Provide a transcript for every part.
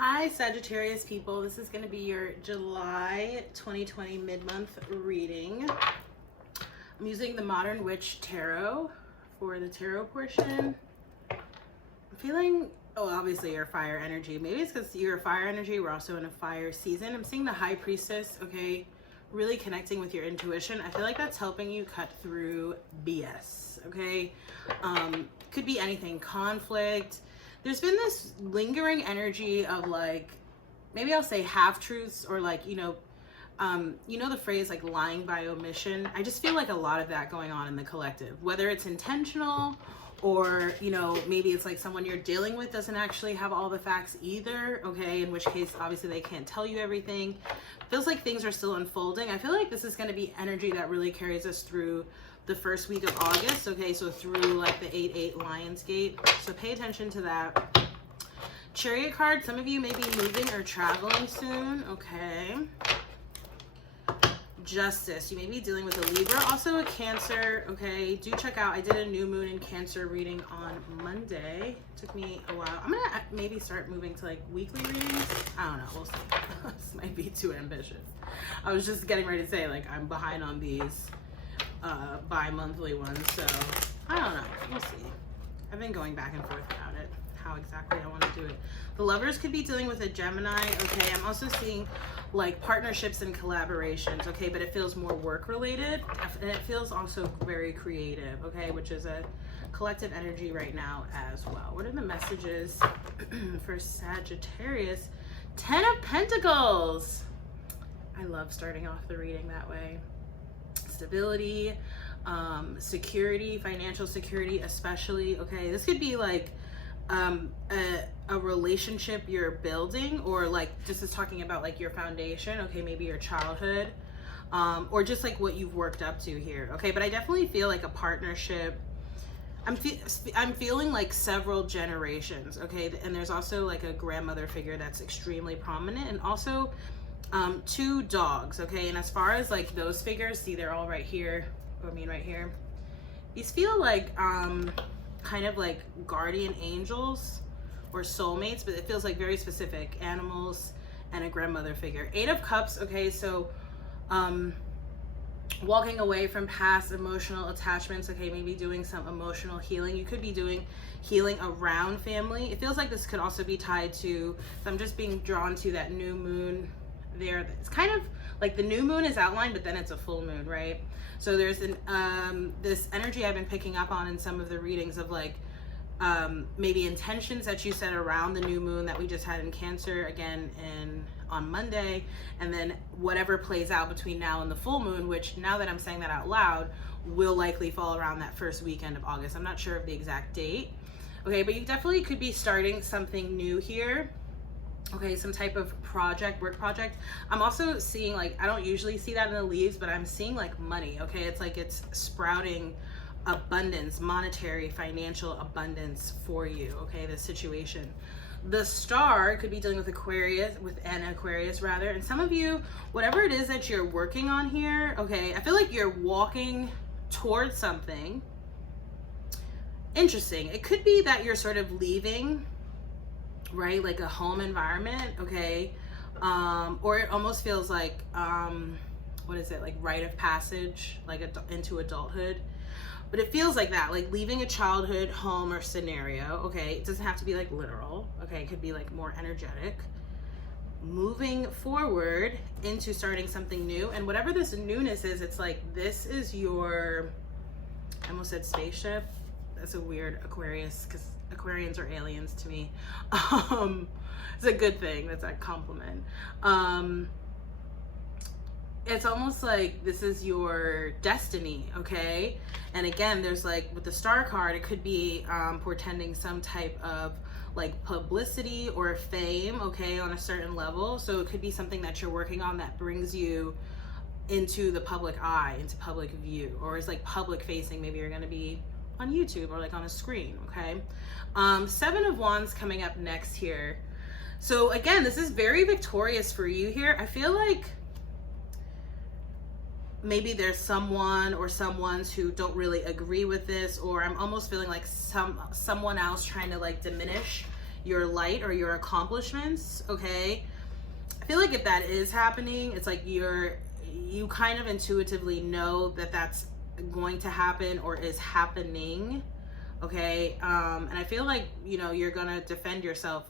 Hi Sagittarius people, this is going to be your July 2020 mid-month reading. I'm using the Modern Witch Tarot for the tarot portion. I'm feeling, obviously you're fire energy. Maybe it's because you're a fire energy, we're also in a fire season. I'm seeing the High Priestess, okay, really connecting with your intuition. I feel like that's helping you cut through BS, okay? Could be anything, conflict. There's been this lingering energy of like, maybe I'll say half-truths or like, you know the phrase like lying by omission. I just feel like a lot of that going on in the collective, whether it's intentional or, maybe it's like someone you're dealing with doesn't actually have all the facts either, okay? In which case, obviously they can't tell you everything. Feels like things are still unfolding. I feel like this is going to be energy that really carries us through the first week of August, okay? So through like the 8-8 Lionsgate. So pay attention to that. Chariot card, some of you may be moving or traveling soon, okay? Justice, you may be dealing with a Libra, also a Cancer, okay? Do check out, I did a new moon in Cancer reading on Monday. Took me a while. I'm gonna maybe start moving to like weekly readings. I don't know, we'll see. This might be too ambitious. I was just getting ready to say like I'm behind on these bi-monthly ones, so I don't know, we'll see. I've been going back and forth about it, how exactly I want to do it. The Lovers could be dealing with a Gemini, okay? I'm also seeing like partnerships and collaborations, okay? But it feels more work related, and it feels also very creative, okay? Which is a collective energy right now as well. What are the messages for Sagittarius? 10 of Pentacles. I love starting off the reading that way. Stability, security, financial security especially, okay? This could be like a relationship you're building, or like this is talking about like your foundation, okay? Maybe your childhood, or just like what you've worked up to here, okay? But I definitely feel like a partnership. I'm feeling like several generations, okay? And there's also like a grandmother figure that's extremely prominent, and also 2 dogs, okay? And as far as like those figures, see, they're all right here, right here. These feel like kind of like guardian angels or soulmates, but it feels like very specific animals and a grandmother figure. 8 of Cups, okay? So walking away from past emotional attachments, okay? Maybe doing some emotional healing. You could be doing healing around family. It feels like this could also be tied to, so I'm just being drawn to that new moon there. It's kind of like the new moon is outlined, but then it's a full moon, right? So there's this energy I've been picking up on in some of the readings of like maybe intentions that you set around the new moon that we just had in Cancer again on Monday, and then whatever plays out between now and the full moon, which now that I'm saying that out loud will likely fall around that first weekend of August. I'm not sure of the exact date, okay? But you definitely could be starting something new here. Okay, some type of work project. I'm also seeing like, I don't usually see that in the leaves, but I'm seeing like money, okay? It's like it's sprouting abundance, monetary, financial abundance for you, okay? This situation. The Star could be dealing with an Aquarius rather. And some of you, whatever it is that you're working on here, okay, I feel like you're walking towards something interesting. It could be that you're sort of leaving, right, like a home environment, okay, or it almost feels like what is it, like rite of passage, like into adulthood. But it feels like that, like leaving a childhood home or scenario, okay? It doesn't have to be like literal, okay? It could be like more energetic, moving forward into starting something new. And whatever this newness is, it's like this is your, I almost said spaceship. That's a weird Aquarius, because Aquarians are aliens to me. It's a good thing. That's a compliment. It's almost like this is your destiny, okay? And again, there's like with the Star card, it could be portending some type of like publicity or fame, okay, on a certain level. So it could be something that you're working on that brings you into the public eye, into public view, or is like public facing. Maybe you're gonna be on YouTube or like on a screen, okay? 7 of Wands coming up next here. So again, this is very victorious for you here. I feel like maybe there's someone or someones who don't really agree with this, or I'm almost feeling like someone else trying to like diminish your light or your accomplishments, okay? I feel like if that is happening, it's like you kind of intuitively know that that's going to happen or is happening, okay? And I feel like, you know, you're gonna defend yourself.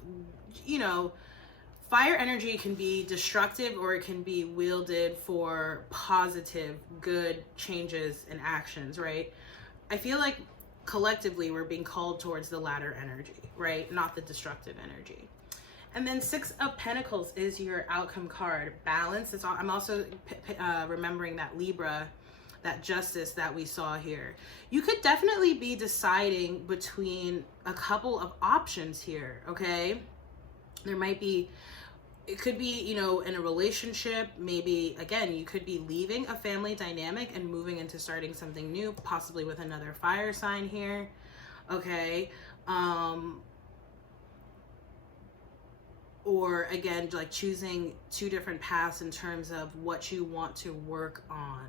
You know, fire energy can be destructive or it can be wielded for positive, good changes and actions, right? I feel like collectively we're being called towards the latter energy, right? Not the destructive energy. And then 6 of Pentacles is your outcome card. Balance. I'm also remembering that Libra, that justice that we saw here. You could definitely be deciding between a couple of options here, okay? There might be, it could be, you know, in a relationship, maybe, again, you could be leaving a family dynamic and moving into starting something new, possibly with another fire sign here, okay? Or again, like choosing 2 different paths in terms of what you want to work on.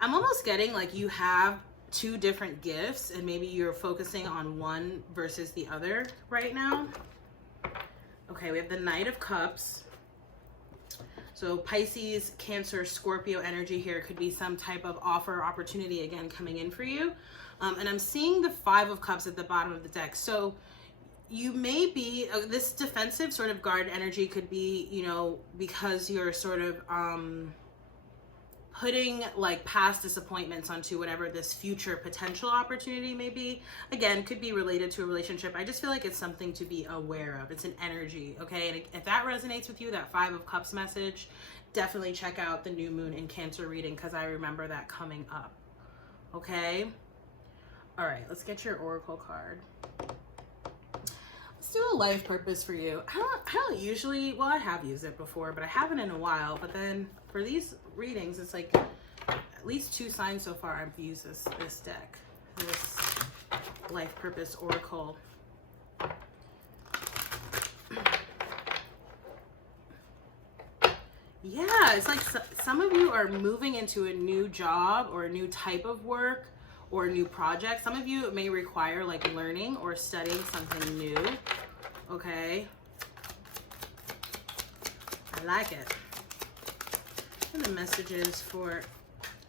I'm almost getting like you have 2 different gifts and maybe you're focusing on one versus the other right now. Okay, we have the Knight of Cups. So Pisces, Cancer, Scorpio energy here could be some type of offer, opportunity again coming in for you. And I'm seeing the 5 of Cups at the bottom of the deck. So you may be, this defensive sort of guard energy could be, you know, because you're sort of putting like past disappointments onto whatever this future potential opportunity may be. Again, could be related to a relationship. I just feel like it's something to be aware of. It's an energy, okay? And if that resonates with you, that 5 of Cups message, definitely check out the new moon in Cancer reading because I remember that coming up, okay? All right, let's get your oracle card. Let's do a life purpose for you. I don't usually, well, I have used it before, but I haven't in a while. But then for these readings, it's like at least 2 signs so far I've used this deck, this life purpose oracle. Yeah, it's like some of you are moving into a new job or a new type of work or a new project. Some of you may require like learning or studying something new. Okay. I like it. And the messages for,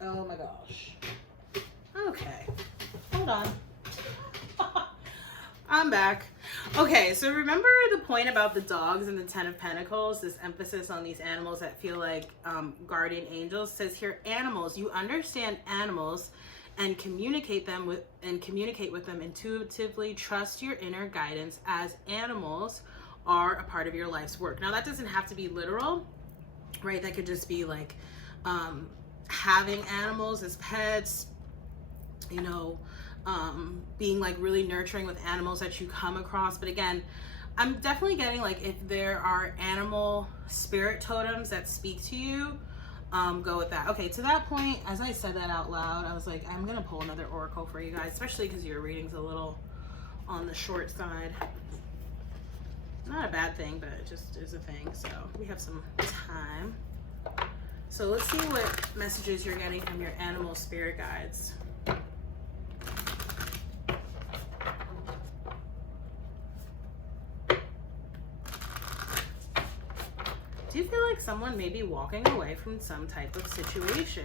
oh my gosh. Okay. Hold on. I'm back. Okay, so remember the point about the dogs and the 10 of Pentacles, this emphasis on these animals that feel like guardian angels. It says here, animals, you understand animals and communicate with them intuitively. Trust your inner guidance as animals are a part of your life's work. Now that doesn't have to be literal, right? That could just be like having animals as pets, you know, being like really nurturing with animals that you come across. But again, I'm definitely getting like if there are animal spirit totems that speak to you, go with that. Okay, to that point, as I said that out loud, I was like, I'm gonna pull another oracle for you guys, especially because your reading's a little on the short side. Not a bad thing, but it just is a thing. So we have some time. So let's see what messages you're getting from your animal spirit guides. Do you feel like someone may be walking away from some type of situation?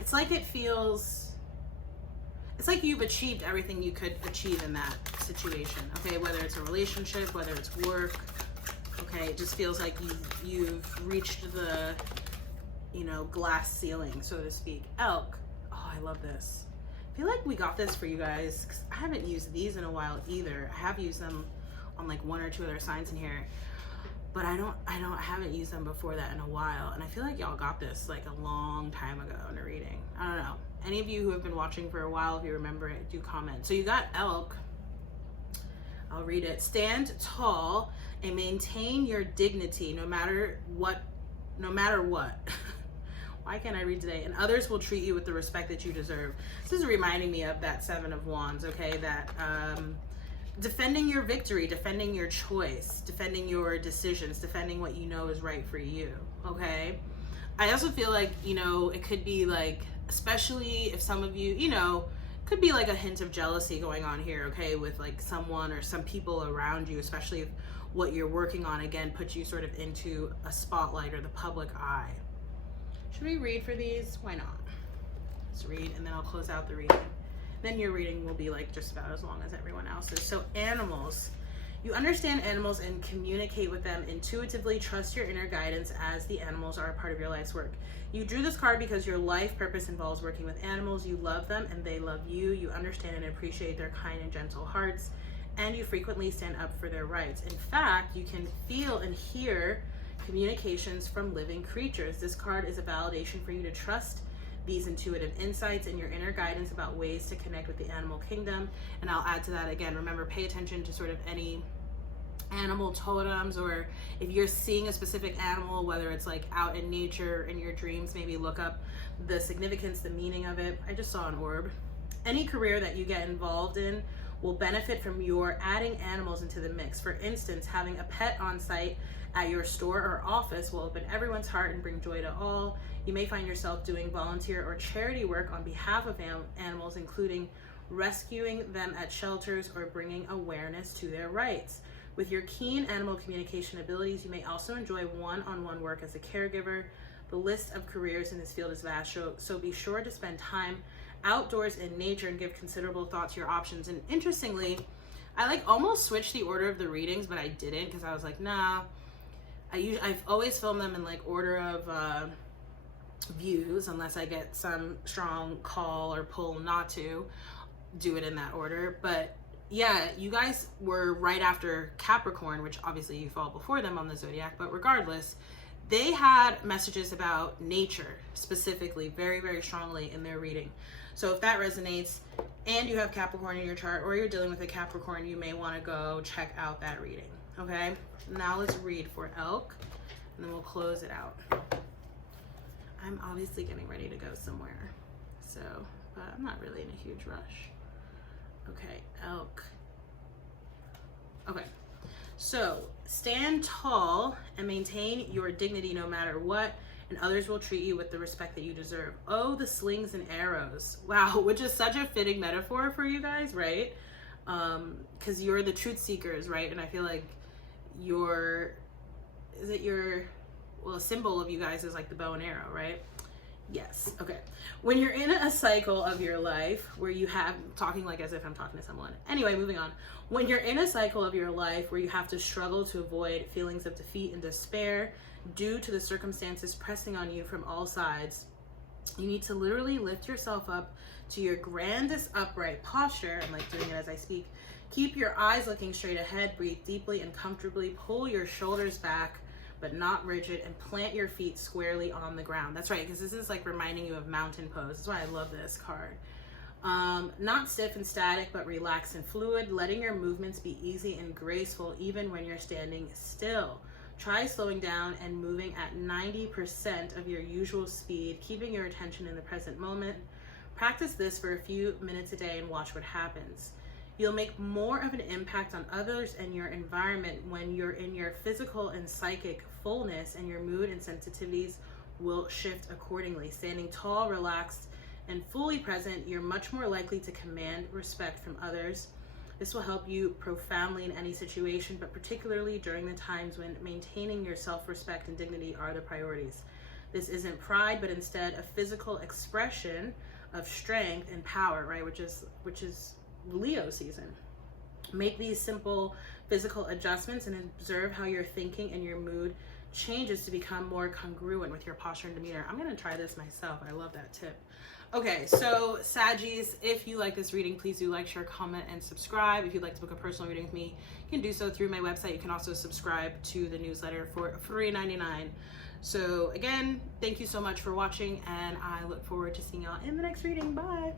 It's like it feels, it's like you've achieved everything you could achieve in that situation, okay? Whether it's a relationship, whether it's work, okay? It just feels like you've reached the, you know, glass ceiling, so to speak. Elk. Oh, I love this. I feel like we got this for you guys because I haven't used these in a while either. I have used them on like 1 or 2 other signs in here, but I haven't used them before that in a while. And I feel like y'all got this like a long time ago in a reading. I don't know. Any of you who have been watching for a while, if you remember it, do comment. So you got elk. I'll read it. Stand tall and maintain your dignity no matter what. Why can't I read today? And others will treat you with the respect that you deserve. This is reminding me of that 7 of Wands, okay? That defending your victory, defending your choice, defending your decisions, defending what you know is right for you, okay? I also feel like, you know, it could be like, especially if some of you, you know, could be like a hint of jealousy going on here, okay, with like someone or some people around you, especially if what you're working on, again, puts you sort of into a spotlight or the public eye. Should we read for these? Why not? Let's read, and then I'll close out the reading. Then your reading will be like just about as long as everyone else's. So animals. You understand animals and communicate with them intuitively. Trust your inner guidance as the animals are a part of your life's work. You drew this card because your life purpose involves working with animals. You love them and they love you. You understand and appreciate their kind and gentle hearts, and you frequently stand up for their rights. In fact, you can feel and hear communications from living creatures. This card is a validation for you to trust these intuitive insights and your inner guidance about ways to connect with the animal kingdom. And I'll add to that again, remember, pay attention to sort of any animal totems, or if you're seeing a specific animal, whether it's like out in nature in your dreams, maybe look up the significance, the meaning of it. I just saw an orb. Any career that you get involved in will benefit from your adding animals into the mix. For instance, having a pet on site at your store or office will open everyone's heart and bring joy to all. You may find yourself doing volunteer or charity work on behalf of animals, including rescuing them at shelters or bringing awareness to their rights. With your keen animal communication abilities, you may also enjoy one-on-one work as a caregiver. The list of careers in this field is vast, so be sure to spend time outdoors in nature and give considerable thought to your options. And interestingly, I like almost switched the order of the readings, but I didn't, because I was like, nah. I've always filmed them in like order of views, unless I get some strong call or pull not to do it in that order. But yeah, you guys were right after Capricorn, which obviously you fall before them on the zodiac, but regardless, they had messages about nature specifically very, very strongly in their reading. So if that resonates and you have Capricorn in your chart, or you're dealing with a Capricorn, you may want to go check out that reading. Okay, now let's read for Elk, and then we'll close it out. I'm obviously getting ready to go somewhere, so, but I'm not really in a huge rush. Okay, Elk. Okay, so stand tall and maintain your dignity no matter what, and others will treat you with the respect that you deserve. Oh, the slings and arrows. Wow, which is such a fitting metaphor for you guys, right? Because you're the truth seekers, right? And I feel like a symbol of you guys is like the bow and arrow, right? Yes. Okay. When you're in a cycle of your life where you have, talking like as if I'm talking to someone. Anyway, moving on. When you're in a cycle of your life where you have to struggle to avoid feelings of defeat and despair due to the circumstances pressing on you from all sides, you need to literally lift yourself up to your grandest upright posture. I'm like doing it as I speak. Keep your eyes looking straight ahead. Breathe deeply and comfortably. Pull your shoulders back, but not rigid, and plant your feet squarely on the ground. That's right, because this is like reminding you of mountain pose. That's why I love this card. Not stiff and static, but relaxed and fluid, letting your movements be easy and graceful even when you're standing still. Try slowing down and moving at 90% of your usual speed, keeping your attention in the present moment. Practice this for a few minutes a day and watch what happens. You'll make more of an impact on others and your environment when you're in your physical and psychic fullness, and your mood and sensitivities will shift accordingly. Standing tall, relaxed, and fully present, you're much more likely to command respect from others. This will help you profoundly in any situation, but particularly during the times when maintaining your self-respect and dignity are the priorities. This isn't pride, but instead a physical expression of strength and power, right? Which is Leo season. Make these simple physical adjustments and observe how your thinking and your mood changes to become more congruent with your posture and demeanor. I'm gonna try this myself. I love that tip. Okay, so Saggies, if you like this reading, please do like, share, comment, and subscribe. If you'd like to book a personal reading with me, you can do so through my website. You can also subscribe to the newsletter for $3.99. So again, thank you so much for watching, and I look forward to seeing y'all in the next reading. Bye.